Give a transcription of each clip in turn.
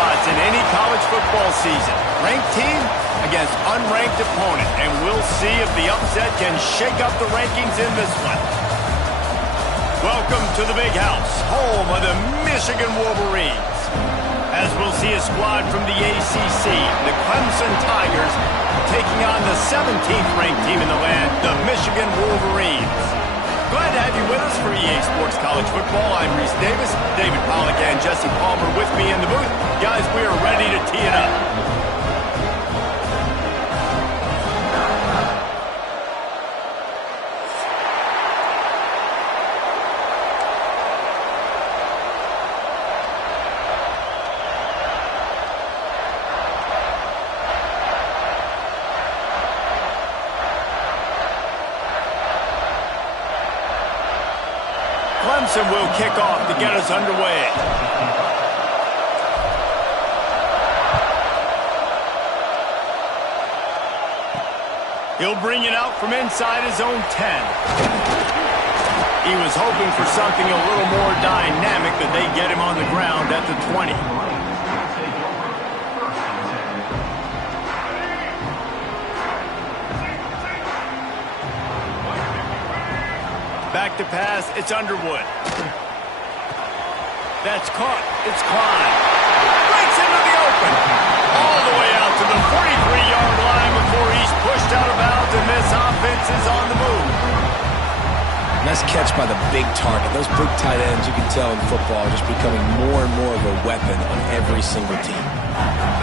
spots in any college football season. Ranked team against unranked opponent, and we'll see if the upset can shake up the rankings in this one. Welcome to the Big House, home of the Michigan Wolverines. As we'll see a squad from the ACC, the Clemson Tigers, taking on the 17th ranked team in the land, the Michigan Wolverines. Glad to have you with us for EA Sports College Football. I'm Reese Davis, David Pollack and Jesse Palmer with me in the booth. Guys, we are ready to tee it up. Clemson will kick off to get us underway. He'll bring it out from inside his own 10. He was hoping for something a little more dynamic, that they get him on the ground at the 20. Back to pass, it's Underwood. That's caught, it's Klein. Breaks into the open. All the way out to the 43-yard line before he's pushed out of bounds, and this offense is on the move. Nice catch by the big target. Those big tight ends, you can tell in football, are just becoming more and more of a weapon on every single team.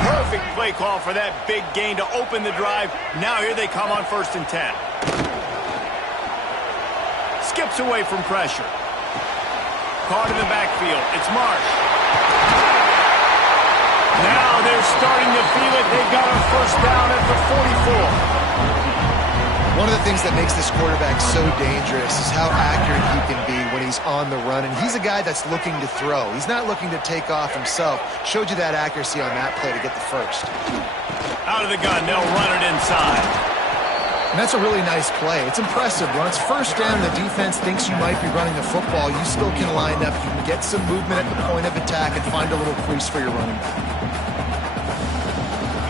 Perfect play call for that big gain to open the drive. Now here they come on 1st and 10. Skips away from pressure. Caught in the backfield. It's Marsh. Now they're starting to feel it. They've got a first down at the 44. One of the things that makes this quarterback so dangerous is how accurate he can be when he's on the run. And he's a guy that's looking to throw. He's not looking to take off himself. Showed you that accuracy on that play to get the first. Out of the gun, they'll run it inside. And that's a really nice play. It's impressive. When it's first down, the defense thinks you might be running the football. You still can line up. You can get some movement at the point of attack and find a little crease for your running back.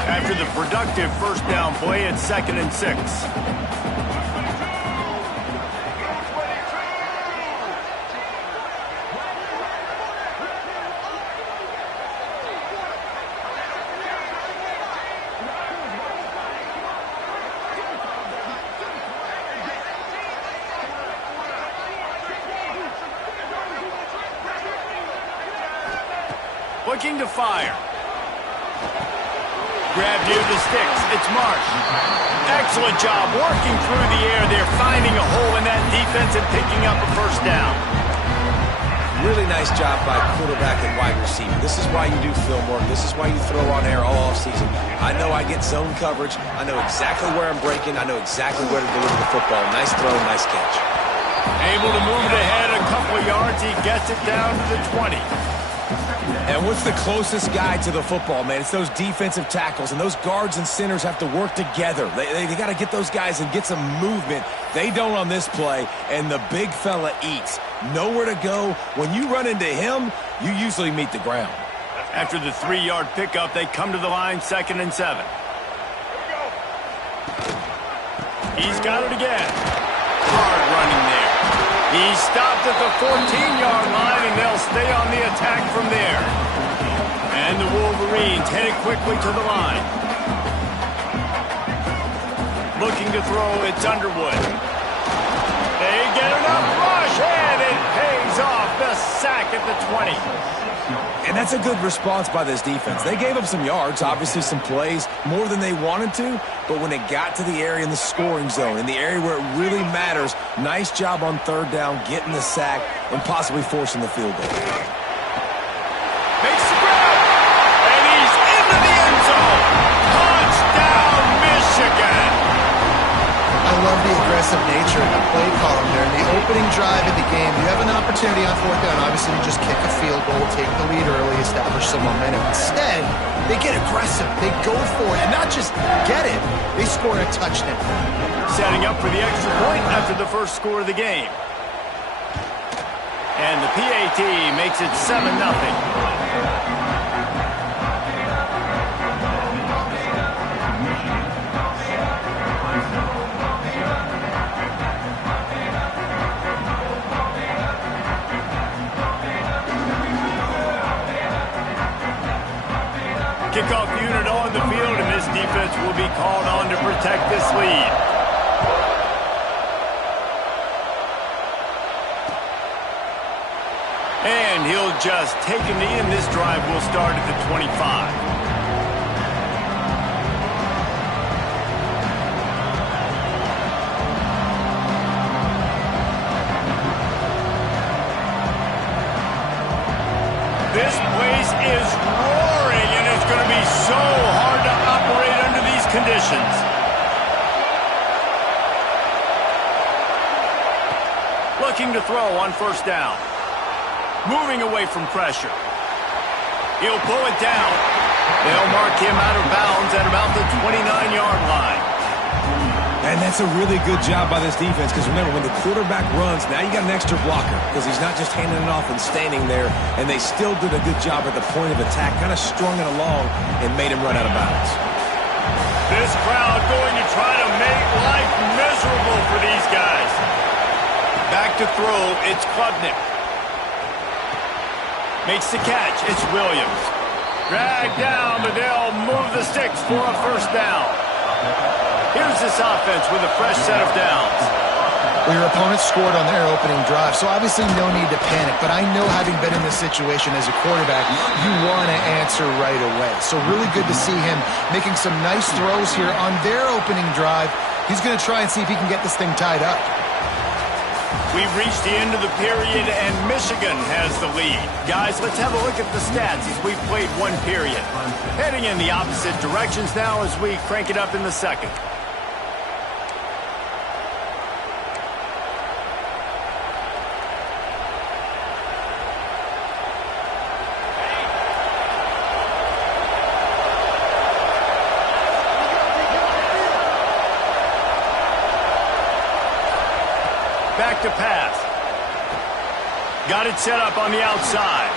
After the productive first down play, it's 2nd and 6. Looking to fire. Grab near the sticks. It's Marsh. Excellent job working through the air. They're finding a hole in that defense and picking up a first down. Really nice job by quarterback and wide receiver. This is why you do film work. This is why you throw on air all offseason. I know I get zone coverage. I know exactly where I'm breaking. I know exactly where to deliver the football. Nice throw, nice catch. Able to move it ahead a couple of yards. He gets it down to the 20. And what's the closest guy to the football, man? It's those defensive tackles, and those guards and centers have to work together. They got to get those guys and get some movement. They don't on this play, and the big fella eats. Nowhere to go. When you run into him, you usually meet the ground. After the 3-yard pickup, they come to the line, 2nd and 7. He's got it again. Hard running there. He's stopped at the 14-yard line, and they'll stay on the attack from there. And the Wolverines headed quickly to the line. Looking to throw, it's Underwood. They get enough rush, and it pays off. The sack at the 20. And that's a good response by this defense. They gave up some yards, obviously some plays, more than they wanted to, but when it got to the area in the scoring zone, in the area where it really matters, nice job on 3rd down, getting the sack, and possibly forcing the field goal. Makes the grab, and he's into the end zone. Touchdown, Michigan. I love the aggressive nature of the play column there. In the opening drive of the game, you have an opportunity on 4th down, obviously, to just kick a field goal, take the lead early, establish some momentum. Instead, they get aggressive. They go for it, and not just get it, they score a touchdown. Setting up for the extra point after the first score of the game. And the PAT makes it 7-0. Kickoff unit on the field, and this defense will be called on to protect this lead. And he'll just take a knee, and this drive will start at the 25. This place is roaring, and it's going to be so hard to operate under these conditions. Looking to throw on first down. Moving away from pressure. He'll pull it down. They'll mark him out of bounds at about the 29-yard line. And that's a really good job by this defense, because remember, when the quarterback runs, now you got an extra blocker, because he's not just handing it off and standing there, and they still did a good job at the point of attack, kind of strung it along and made him run out of bounds. This crowd going to try to make life miserable for these guys. Back to throw, it's Klubnik. Makes the catch, it's Williams. Dragged down, but they'll move the sticks for a first down. Here's this offense with a fresh set of downs. Well, your opponent scored on their opening drive, so obviously no need to panic. But I know, having been in this situation as a quarterback, you want to answer right away. So really good to see him making some nice throws here on their opening drive. He's going to try and see if he can get this thing tied up. We've reached the end of the period, and Michigan has the lead. Guys, let's have a look at the stats as we've played one period. Heading in the opposite directions now as we crank it up in the second. Back to pass. Got it set up on the outside.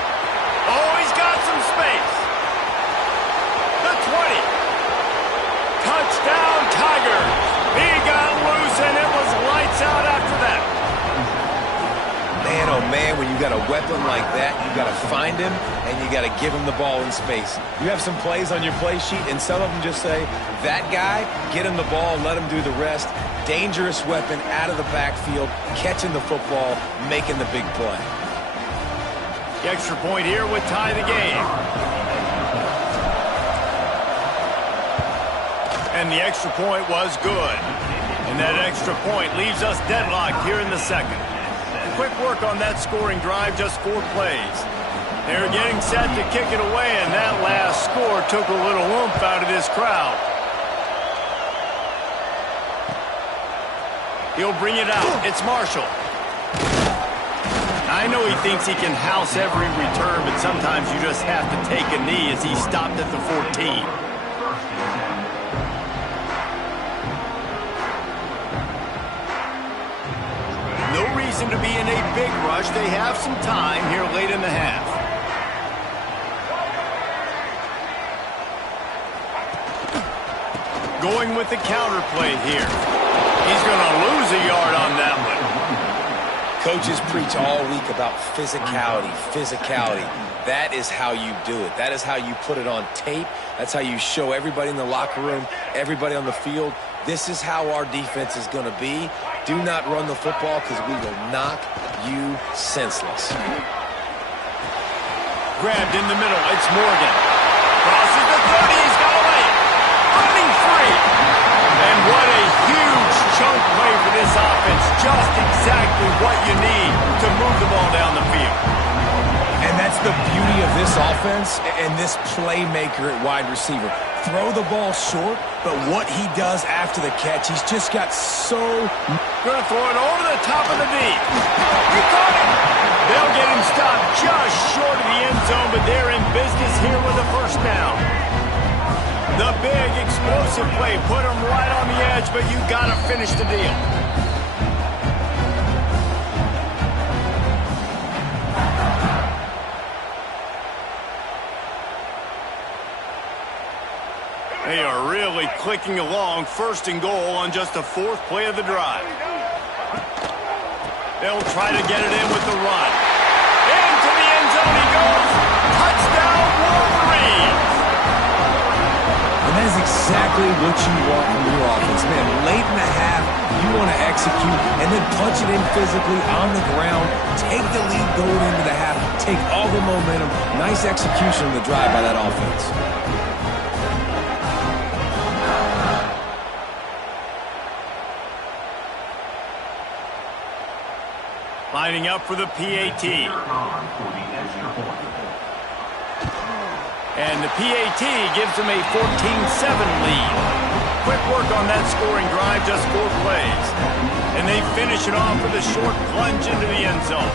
Oh, he's got some space. The 20. Touchdown, Tigers. He got loose, and it was lights out after that. Man, oh man, when you got a weapon like that, you got to find him, and you got to give him the ball in space. You have some plays on your play sheet, and some of them just say, that guy, get him the ball, let him do the rest. Dangerous weapon out of the backfield, catching the football, making the big play. The extra point here would tie the game. And the extra point was good. And that extra point leaves us deadlocked here in the second. Quick work on that scoring drive, just 4 plays. They're getting set to kick it away, and that last score took a little oomph out of this crowd. He'll bring it out. It's Marshall. I know he thinks he can house every return, but sometimes you just have to take a knee as he stopped at the 14. No reason to be in a big rush. They have some time here late in the half. Going with the counter play here. He's going to lose a yard on that one. Coaches preach all week about physicality, physicality. That is how you do it. That is how you put it on tape. That's how you show everybody in the locker room, everybody on the field. This is how our defense is going to be. Do not run the football, because we will knock you senseless. Grabbed in the middle. It's Morgan. Crosses the 30. He's got away. Running free. And what a huge chunk play for this offense. Just exactly what you need to move the ball down the field. And that's the beauty of this offense and this playmaker at wide receiver. Throw the ball short, but what he does after the catch, he's just got so... Going to throw it over the top of the D. He caught it. They'll get him stopped just short of the end zone, but they're in business here with a first down. The big explosive play put him right on the edge, but you got to finish the deal. They are really clicking along, 1st and goal on just the 4th play of the drive. They'll try to get it in with the run. Into the end zone he goes. Touchdown, Wolverines! exactly what you want from your offense. Man, late in the half, you want to execute and then punch it in physically on the ground. Take the lead going into the half. Take all the momentum. Nice execution on the drive by that offense. Lining up for the PAT. And the PAT gives them a 14-7 lead. Quick work on that scoring drive, just 4 plays. And they finish it off with a short plunge into the end zone.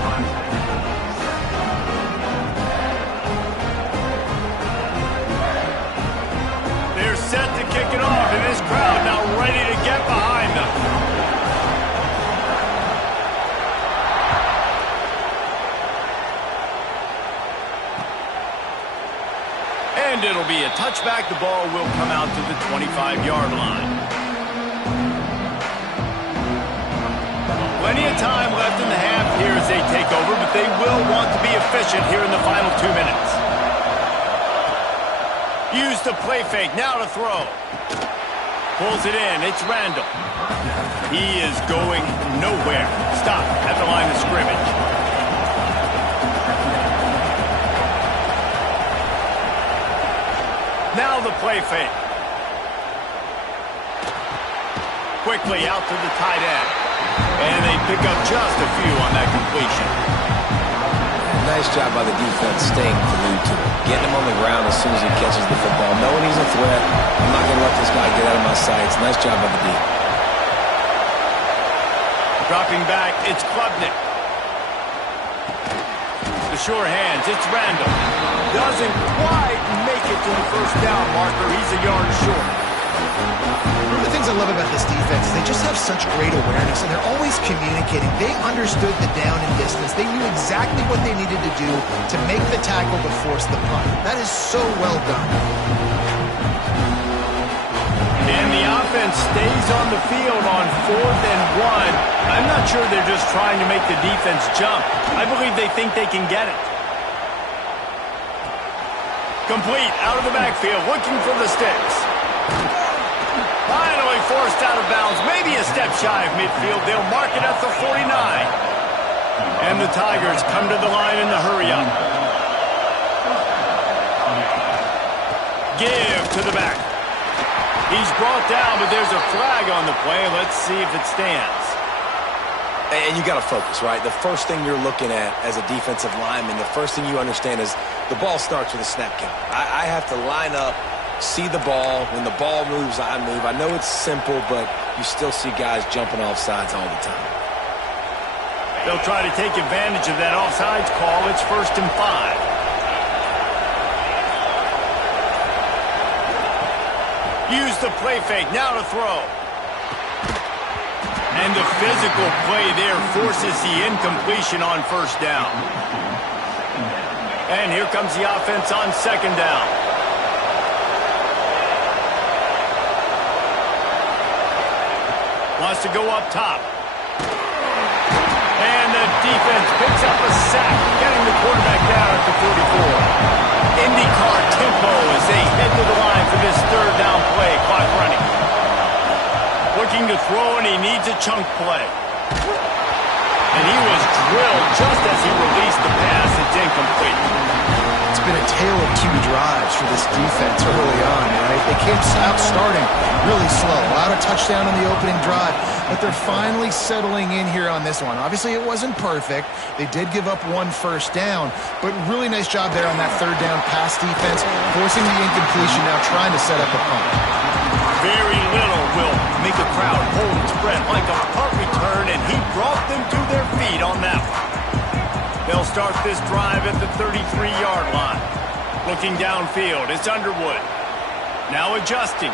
They're set to kick it off, and this crowd now ready to get behind them. And it'll be a touchback. The ball will come out to the 25-yard line. Plenty of time left in the half here as they take over, but they will want to be efficient here in the final 2 minutes. Use the play fake, now to throw. Pulls it in, it's Randall. He is going nowhere. Stop at the line of scrimmage. Now the play fake. Quickly out to the tight end. And they pick up just a few on that completion. Nice job by the defense staying glued to him. Getting him on the ground as soon as he catches the football. Knowing he's a threat. I'm not going to let this guy get out of my sights. Nice job by the D. Dropping back, it's Klubnik. The sure hands, it's Randall. Doesn't quite make it to the first down marker. He's a yard short. One of the things I love about this defense is they just have such great awareness, and they're always communicating. They understood the down and distance. They knew exactly what they needed to do to make the tackle to force the punt. That is so well done. And the offense stays on the field on 4th and 1. I'm not sure they're just trying to make the defense jump. I believe they think they can get it. Complete, out of the backfield, looking for the sticks. Finally forced out of bounds, maybe a step shy of midfield. They'll mark it at the 49. And the Tigers come to the line in the hurry-up. Give to the back. He's brought down, but there's a flag on the play. Let's see if it stands. And you got to focus, right? The first thing you're looking at as a defensive lineman, the first thing you understand is the ball starts with a snap count. I have to line up, see the ball. When the ball moves, I move. I know it's simple, but you still see guys jumping off sides all the time. They'll try to take advantage of that offsides call. It's 1st and 5. Use the play fake, now to throw. And the physical play there forces the incompletion on 1st down. And here comes the offense on 2nd down. Wants to go up top. And the defense picks up a sack, getting the quarterback down at the 44. IndyCar tempo as they head to the line for this 3rd down play. Clock running. Looking to throw, and he needs a chunk play. And he was drilled just as he released the pass. It's incomplete. It's been a tale of 2 drives for this defense early on, right? They came out starting really slow. Allowed a touchdown on the opening drive, but they're finally settling in here on this one. Obviously, it wasn't perfect. They did give up 1 first down, but really nice job there on that 3rd down pass defense, forcing the incompletion, now trying to set up a punt. Very little will make a crowd hold its breath like a punt return, and he brought them to their feet on that one. They'll start this drive at the 33-yard line. Looking downfield, it's Underwood. Now adjusting.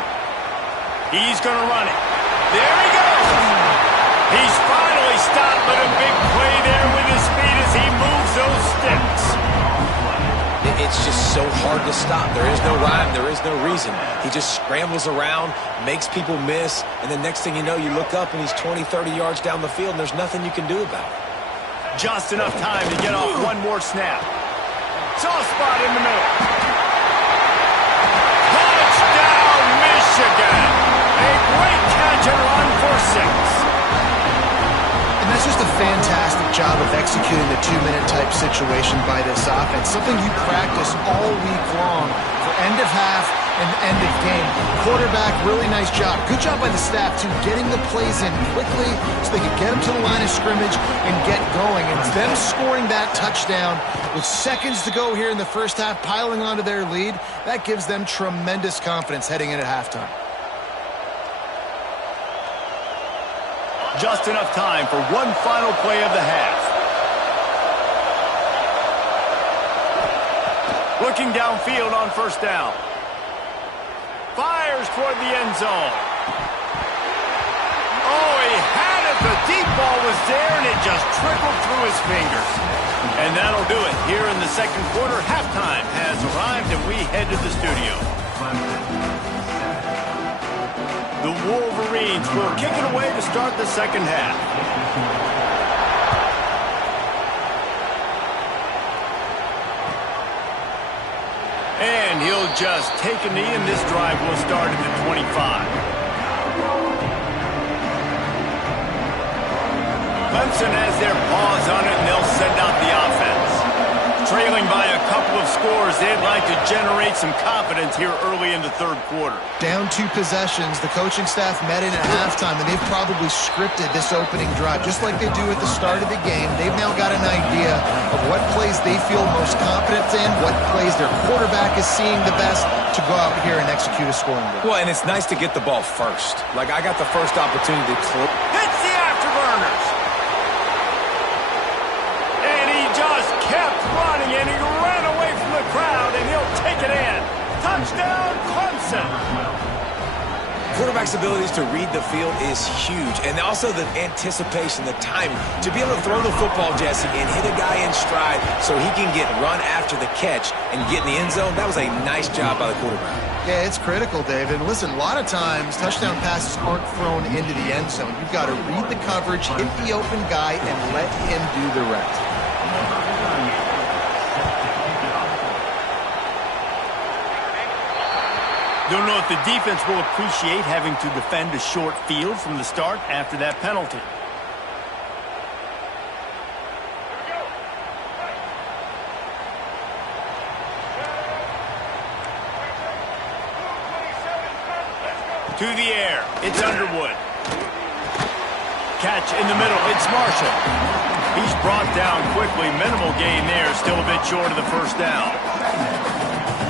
He's going to run it. There he goes! He's finally stopped, but a big play there with his speed as he moves those sticks. It's just so hard to stop. There is no rhyme. There is no reason. He just scrambles around, makes people miss, and the next thing you know, you look up and he's 20, 30 yards down the field, and there's nothing you can do about it. Just enough time to get off 1 more snap. Soft spot in the middle. Touchdown, Michigan! fantastic job of executing the 2-minute type situation by this offense. Something you practice all week long for end of half and end of game. Quarterback, really nice job. Good job by the staff, too, getting the plays in quickly so they could get them to the line of scrimmage and get going. And them scoring that touchdown with seconds to go here in the first half, piling onto their lead, that gives them tremendous confidence heading in at halftime. Just enough time for one final play of the half. Looking downfield on first down. Fires toward the end zone. Oh, he had it. The deep ball was there, and it just trickled through his fingers. And that'll do it. Here in the second quarter, halftime has arrived, and we head to the studio. The Wolverines will kick it away to start the second half. And he'll just take a knee, and this drive will start at the 25. Clemson has their paws on it, and they'll send out the offense. Trailing by a couple of scores, they'd like to generate some confidence here early in the third quarter. Down 2 possessions, the coaching staff met in at halftime, and they've probably scripted this opening drive, just like they do at the start of the game. They've now got an idea of what plays they feel most confident in, what plays their quarterback is seeing the best to go out here and execute a scoring drive. Well, and it's nice to get the ball first. Like, I got the first opportunity to close. Hits the afterburners. And he just kept running, and he ran away from the crowd, and he'll take it in. Touchdown, Clemson. Quarterback's abilities to read the field is huge, and also the anticipation, the timing. To be able to throw the football, Jesse, and hit a guy in stride so he can get run after the catch and get in the end zone, that was a nice job by the quarterback. Yeah, it's critical, David. Listen, a lot of times touchdown passes aren't thrown into the end zone. You've got to read the coverage, hit the open guy, and let him do the rest. Don't know if the defense will appreciate having to defend a short field from the start after that penalty. To the air, it's Underwood. Catch in the middle, it's Marshall. He's brought down quickly, minimal gain there, still a bit short of the first down.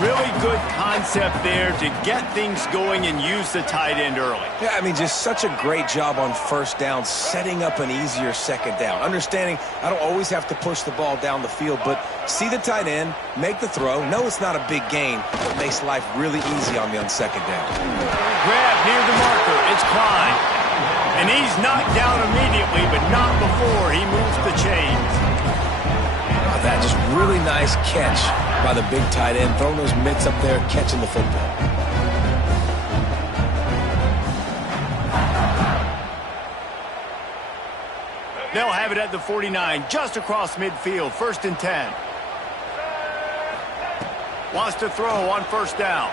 Really good concept there to get things going and use the tight end early. Yeah, I mean, just such a great job on first down, setting up an easier second down. Understanding I don't always have to push the ball down the field, but see the tight end, make the throw. No, it's not a big gain, but makes life really easy on me on second down. Grab near the marker, it's Klein. And he's knocked down immediately, but not before he moves the chains. Oh, that just really nice catch by the big tight end, throwing those mitts up there, catching the football. They'll have it at the 49, just across midfield, 1st and 10. Wants to throw on first down.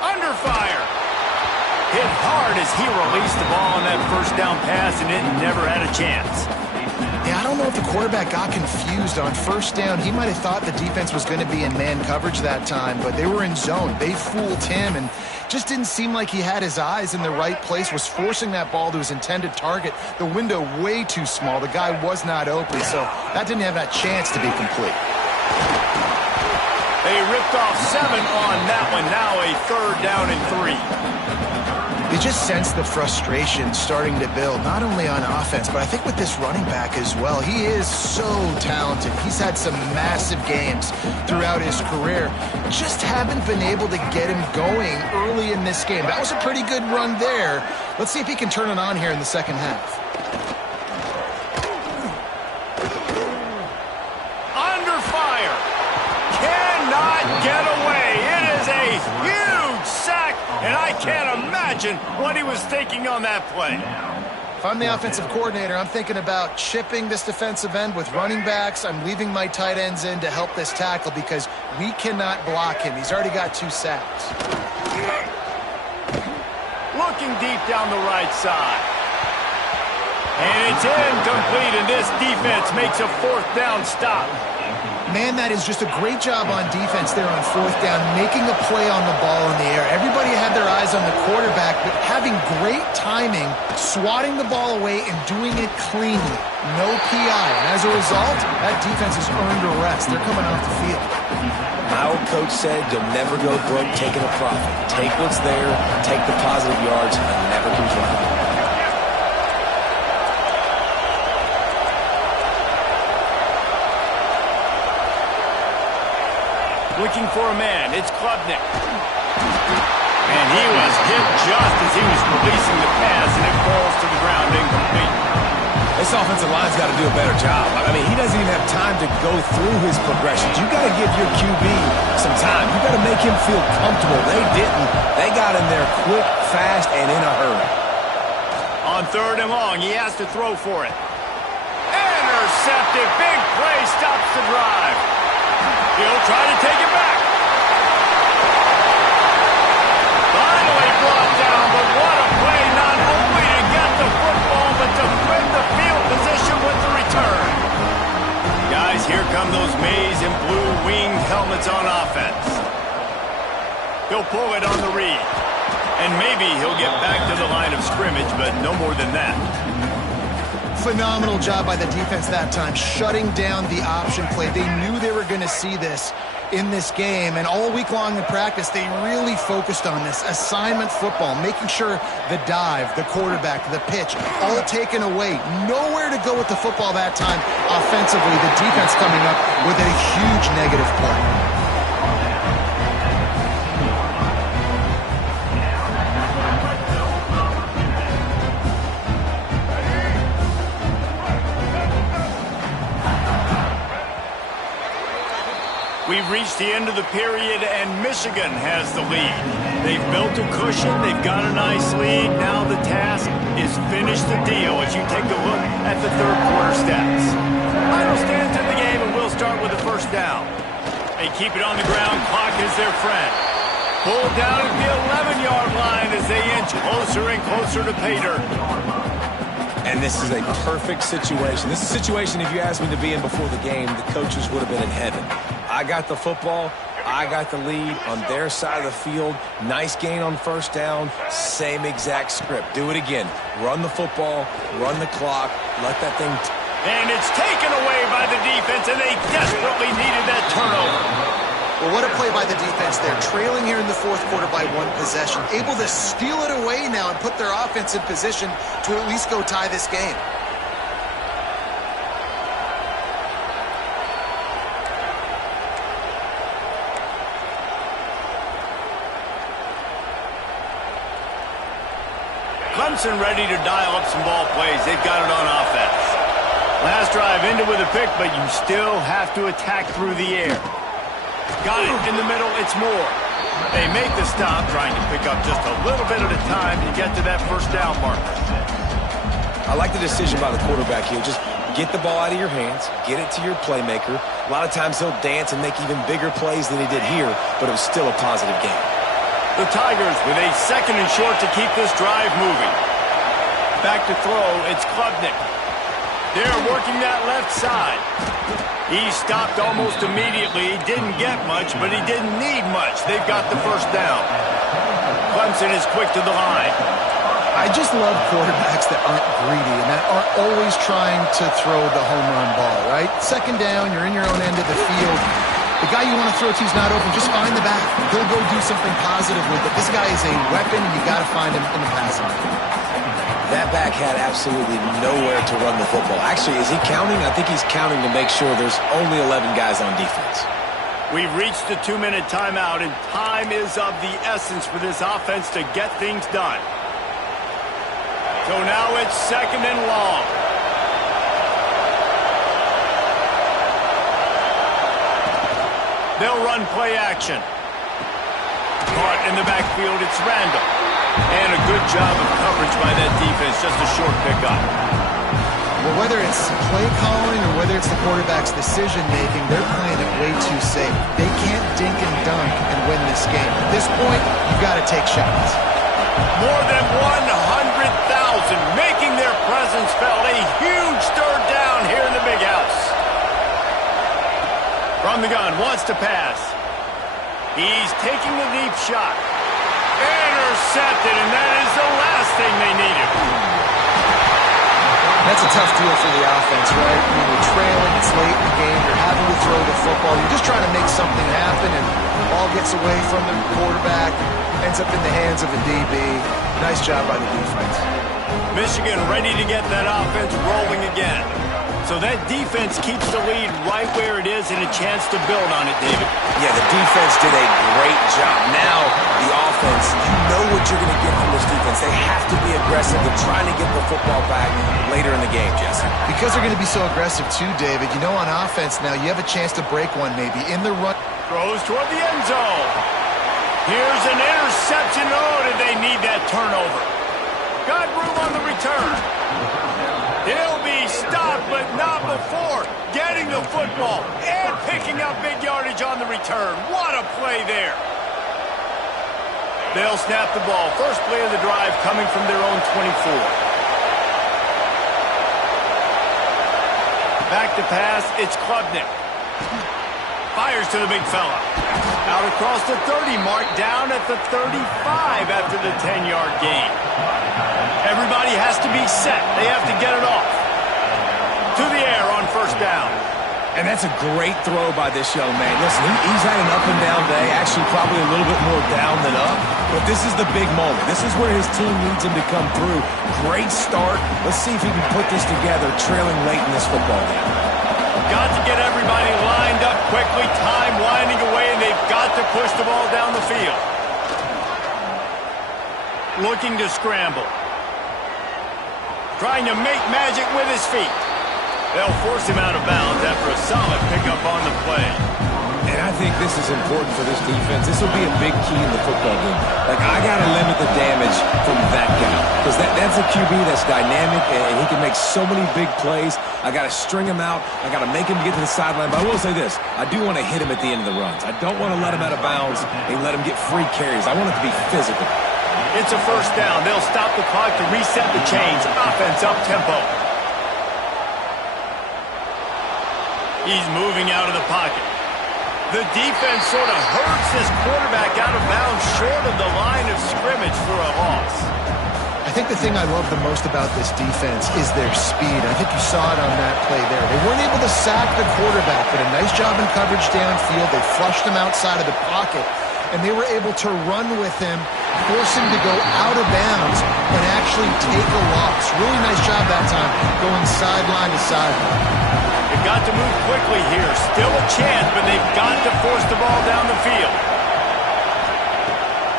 Under fire. Hit hard as he released the ball on that first down pass, and it never had a chance. Yeah, I don't know if the quarterback got confused on first down. He might have thought the defense was going to be in man coverage that time, but they were in zone. They fooled him and just didn't seem like he had his eyes in the right place, was forcing that ball to his intended target. The window way too small. The guy was not open, so that didn't have that chance to be complete. They ripped off 7 on that one. Now a 3rd down and 3. You just sense the frustration starting to build, not only on offense, but I think with this running back as well. He is so talented. He's had some massive games throughout his career. Just haven't been able to get him going early in this game. That was a pretty good run there. Let's see if he can turn it on here in the second half. Under fire. Cannot get away. It is a huge sack, and I can't imagine what he was thinking on that play. If I'm the offensive coordinator, I'm thinking about chipping this defensive end with running backs. I'm leaving my tight ends in to help this tackle because we cannot block him. He's already got 2 sacks. Looking deep down the right side. And it's incomplete, and this defense makes a fourth down stop. Man, that is just a great job on defense there on fourth down, making a play on the ball in the air. Everybody had their eyes on the quarterback, but having great timing, swatting the ball away and doing it cleanly. No PI. And as a result, that defense has earned a rest. They're coming off the field. My old coach said you'll never go broke taking a profit. Take what's there, take the positive yards, and never complain. Looking for a man, it's Klubnik. And he was hit just as he was releasing the pass, and it falls to the ground incomplete. This offensive line's got to do a better job. I mean, he doesn't even have time to go through his progressions. You got to give your QB some time. You got to make him feel comfortable. They didn't. They got in there quick, fast, and in a hurry. On third and long, he has to throw for it. Intercepted. Big play stops the drive. He'll try to take it back. Finally brought down, but what a play, not only to get the football, but to win the field position with the return. Guys, here come those maize and blue winged helmets on offense. He'll pull it on the read. And maybe he'll get back to the line of scrimmage, but no more than that. Phenomenal job by the defense that time, shutting down the option play. They knew they were going to see this in this game, and all week long in practice, they really focused on this assignment football, making sure the dive, the quarterback, the pitch, all taken away. Nowhere to go with the football that time offensively. The defense coming up with a huge negative play. We've reached the end of the period, and Michigan has the lead. They've built a cushion. They've got a nice lead. Now the task is finish the deal as you take a look at the third quarter stats. Final stands in the game, and we'll start with the first down. They keep it on the ground. Clock is their friend. Pulled down at the 11-yard line as they inch closer and closer to pay dirt. And this is a perfect situation. This is a situation, if you asked me to be in before the game, the coaches would have been in heaven. I got the football. I got the lead on their side of the field. Nice gain on first down. Same exact script. Do it again. Run the football. Run the clock. Let that thing... And it's taken away by the defense, and they desperately needed that turnover. Well, what a play by the defense there. Trailing here in the fourth quarter by one possession. Able to steal it away now and put their offense in position to at least go tie this game. Clemson ready to dial up some ball plays. They've got it on offense. Last drive ended with a pick, but you still have to attack through the air. Got it in the middle. It's Moore. They make the stop, trying to pick up just a little bit at a time to get to that first down marker. I like the decision by the quarterback here. Just get the ball out of your hands, get it to your playmaker. A lot of times he'll dance and make even bigger plays than he did here, but it was still a positive game. The Tigers with a second and short to keep this drive moving. Back to throw, it's Klubnik. They're working that left side. He stopped almost immediately. He didn't get much, but he didn't need much. They've got the first down. Clemson is quick to the line. I just love quarterbacks that aren't greedy and that aren't always trying to throw the home run ball, right? Second down, you're in your own end of the field. The guy you want to throw to is not open. Just find the back. He'll go do something positive with it. This guy is a weapon, and you got to find him in the passing game. That back had absolutely nowhere to run the football. Actually, is he counting? I think he's counting to make sure there's only 11 guys on defense. We've reached the 2-minute timeout, and time is of the essence for this offense to get things done. So now it's second and long. They'll run play action. Caught in the backfield, it's Randall. And a good job of coverage by that defense, just a short pickup. Well, whether it's play calling or whether it's the quarterback's decision-making, they're playing it way too safe. They can't dink and dunk and win this game. At this point, you've got to take shots. More than 100,000 making their presence presence felt. A huge third down here in the big house. From the gun, wants to pass. He's taking the deep shot. Intercepted, and that is the last thing they needed. That's a tough deal for the offense, right? I mean, you're trailing, it's late in the game, you're having to throw the football. You're just trying to make something happen, and the ball gets away from the quarterback, ends up in the hands of a DB. Nice job by the defense. Michigan ready to get that offense rolling again. So that defense keeps the lead right where it is and a chance to build on it, David. Yeah, the defense did a great job. Now, the offense, you know what you're going to get from this defense. They have to be aggressive. They're trying to get the football back later in the game, Jesse. Because they're going to be so aggressive too, David, you know on offense now, you have a chance to break one maybe in the run. Throws toward the end zone. Here's an interception. Oh, did they need that turnover? Got room on the return. He'll be stopped, but not before getting the football and picking up big yardage on the return. What a play there. They'll snap the ball. First play of the drive coming from their own 24. Back to pass, it's Klubnik. Fires to the big fella. Out across the 30 mark, down at the 35 after the 10-yard gain. Everybody has to be set. They have to get it off. To the air on first down. And that's a great throw by this young man. Listen, he's had an up-and-down day, actually probably a little bit more down than up. But this is the big moment. This is where his team needs him to come through. Great start. Let's see if he can put this together, trailing late in this football game. Got to get everybody lined up quickly. Time winding away, and they've got to push the ball down the field. Looking to scramble. Trying to make magic with his feet. They'll force him out of bounds after a solid pickup on the play. And I think this is important for this defense. This will be a big key in the football game. Like, I got to limit the damage from that guy. Because that's a QB that's dynamic, and he can make so many big plays. I got to string him out. I got to make him get to the sideline. But I will say this. I do want to hit him at the end of the runs. I don't want to let him out of bounds and let him get free carries. I want it to be physical. It's a first down. They'll stop the clock to reset the chains. Offense up tempo. He's moving out of the pocket. The defense sort of hurts this quarterback out of bounds short of the line of scrimmage for a loss. I think the thing I love the most about this defense is their speed. I think you saw it on that play there. They weren't able to sack the quarterback, but a nice job in coverage downfield. They flushed him outside of the pocket, and they were able to run with him, force him to go out of bounds, and actually take a loss. Really nice job that time, going sideline to sideline. They've got to move quickly here. Still a chance, but they've got to force the ball down the field.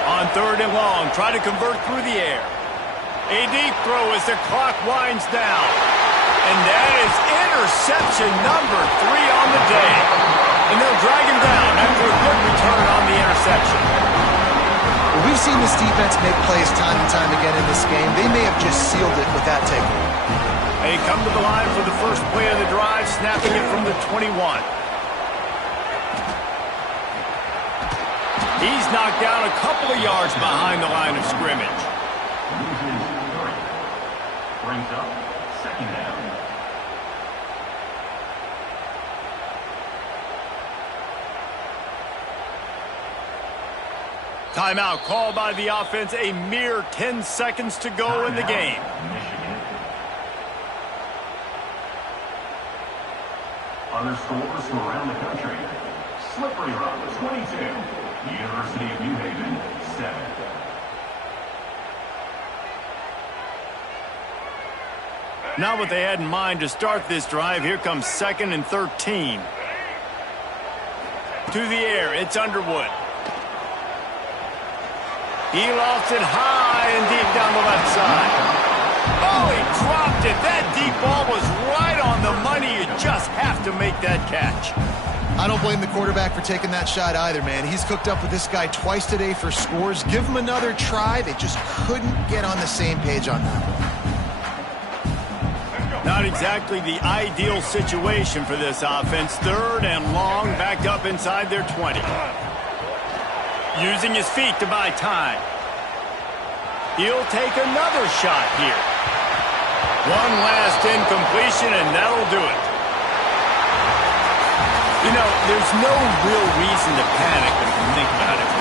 On third and long, try to convert through the air. A deep throw as the clock winds down. And that is interception number 3 on the day. And they'll drag him down after a good return on the interception. Well, we've seen this defense make plays time and time again in this game. They may have just sealed it with that takeaway. They come to the line for the first play of the drive, snapping it from the 21. He's knocked down a couple of yards behind the line of scrimmage. Brings up second down. Timeout called by the offense. A mere 10 seconds to go in the game. Other scores from around the country. Slippery Rock, 22. University of New Haven, 7. Not what they had in mind to start this drive. Here comes 2nd and 13. To the air, it's Underwood. He lofts it high and deep down the left side. Oh, he dropped it. That deep ball was right on the money. You just have to make that catch. I don't blame the quarterback for taking that shot either, man. He's cooked up with this guy twice today for scores. Give him another try. They just couldn't get on the same page on that one. Not exactly the ideal situation for this offense. Third and long, backed up inside their 20. Using his feet to buy time. He'll take another shot here. One last incompletion, and that'll do it. You know, there's no real reason to panic when you think about it.